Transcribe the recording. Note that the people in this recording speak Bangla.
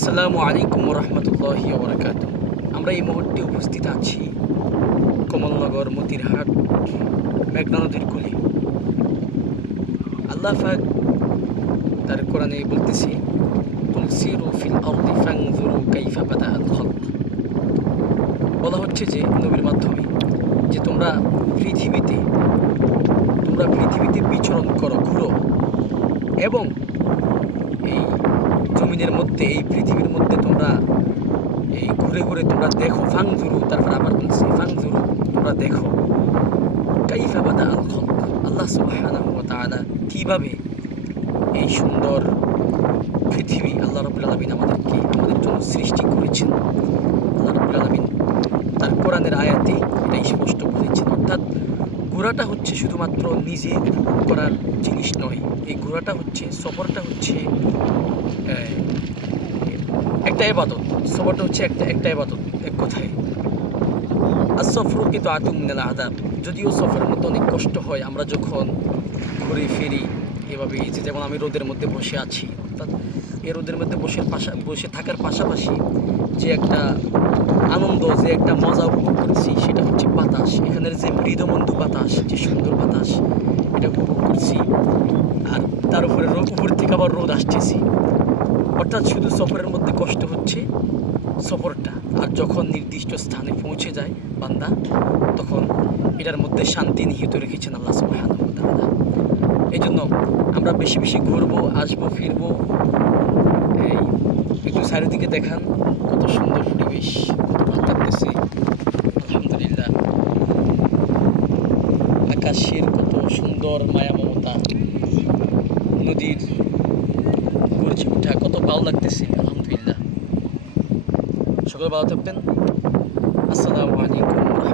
আসসালামু আলাইকুম রহমতুল্লাহি ওয়া বারাকাতুহু। আমরা এই মুহূর্তে উপস্থিত আছি কমলনগর মতিরহাট মেঘনা নদীর কূলে। আল্লাহ পাক তার কোরআনে বলতেছে, কুল সিরু ফিল আরদি ফানজুরু কাইফা বাদাআল খালক। বলা হচ্ছে যে নবীর মাধ্যমে যে তোমরা পৃথিবীতে বিচরণ করো, ঘুরো এবং এই জমিনের মধ্যে, এই পৃথিবীর মধ্যে তোমরা এই ঘুরে ঘুরে তোমরা দেখো। ফাংজুরু, তারপর আবার বলছি ফাংজুরু, তোমরা দেখো কাইফা বাদা আল খলক, আল্লাহ সুবহানাহু ওয়া তাআলা কীভাবে এই সুন্দর পৃথিবী আল্লাহ রাব্বুল আলামিন আমাদের জন্য সৃষ্টি করেছেন। আল্লাহ রাব্বুল আলামিন তার কোরআনের আয়াতে এটাই স্পষ্ট বলেছেন। অর্থাৎ ঘোরাটা হচ্ছে শুধুমাত্র নিজে উপভোগ করার জিনিস নয়, এই ঘোরাটা হচ্ছে, সফরটা হচ্ছে একটা ইবাদত। সফরটা হচ্ছে একটা ইবাদত এক কথায়। আর সফর কিন্তু আতুম মিনাল আযাব। যদিও সফরের মধ্যে অনেক কষ্ট হয়, আমরা যখন ঘুরে ফিরি এভাবে, এই যে যেমন আমি রোদের মধ্যে বসে আছি, অর্থাৎ এই রোদের মধ্যে বসে থাকার পাশাপাশি যে একটা আনন্দ, যে একটা মজা উপভোগ করছি, সেটা হচ্ছে বাতাস। এখানের যে মৃদুমন্দু বাতাস, যে সুন্দর বাতাস, এটা উপভোগ করছি। আর তার উপরে উপর থেকে আবার রোদ আসতেছি। অর্থাৎ শুধু সফরের মধ্যে কষ্ট হচ্ছে সফরটা, আর যখন নির্দিষ্ট স্থানে পৌঁছে যায় বান্দা, তখন এটার মধ্যে শান্তি নিহিত রেখেছেন আল্লাহ সুবহানাহু ওয়া তাআলা। এই জন্য আমরা বেশি বেশি ঘুরবো, আসবো, ফিরবো। এই একটু চারিদিকে দেখান, কত সুন্দর পরিবেশ, কত ভালো লাগতেছে। আলহামদুলিল্লাহ, আকাশের কত সুন্দর মায়া মমতা, নদীর গর্জে ওঠা, কত ভালো লাগতেছে। আলহামদুলিল্লাহ, সকল ভালো থাকবেন। আসসালামু আলাইকুম।